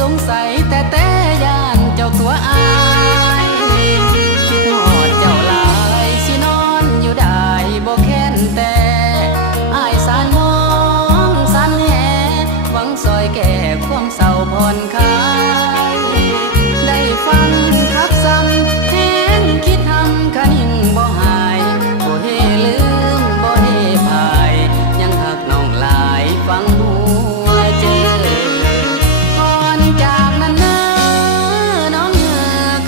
สงสัยแต่ย่านเจ้าตัวอายคิดฮอดเจ้าหลายสินอนอยู่ได้บ่แค้นแต่อายสานมองสันแหหวังซอยแก่ความเศร้าผ่อนคลายได้ฟังคับซ้ำแทนคิดทำคันยิ่งบ่หายบ่เฮลืมบ่เฮพายยังหักน้องหลายฟังหัวเจอก่อนจากนั้นเนอน้อง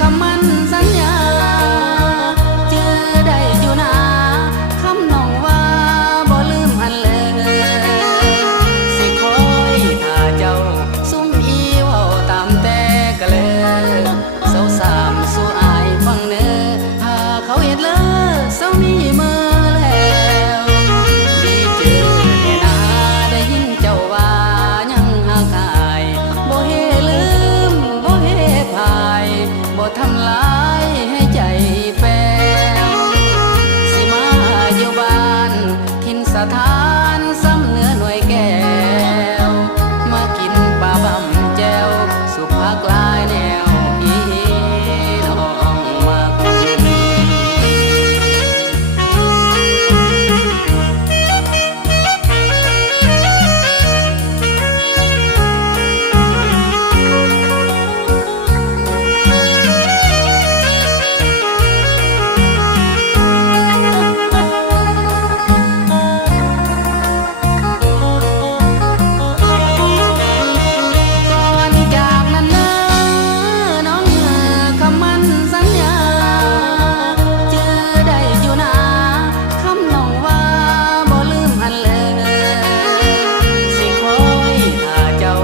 คำมั่นสัญญาเจอได้อยู่นาคำน้องว่าบ่ลืมหันเลยสิคอยถ้าเจ้าซุ่มอีเว้าตามแต่กะเลยเศร้าสามสู่อายฟังเนอถ้าเขาเฮ็ดเลอเศร้ามีมือแล้วดีเจอแน่นาได้ยินเจ้าว่ายังหักอายบ่เฮลืมบ่เฮพายบ่ทำลายให้ใจแป้วสิมาอยู่บ้านทินสถานซ้ำเนื้อหน่วยแก้วมากินปลาบำแจวสุภาคลายแนวอีน้องมัก ก่อนจากนั้นเนอน้องคำมั่นสัญญาเจอได้อยู่นาคำน้องว่าบ่ลืมหันเลยสิคอยถ้าเจ้า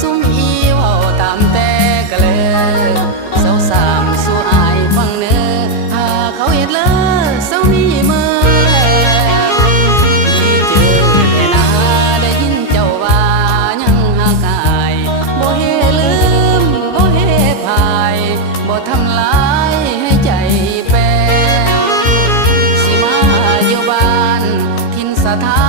ซุ่มอีเว้าตามแต่กะเลยเศร้าสามสู่อายฟังเนอถ้าเขาเฮ็ดเลอเศร้ามีมือแล้วดีเจอแต่นาได้ยินเจ้าว่ายังหักอายบ่เฮลืมบ่เฮพายบ่ทำลายให้ใจแป้วสิมาอยู่บ้านทินสถา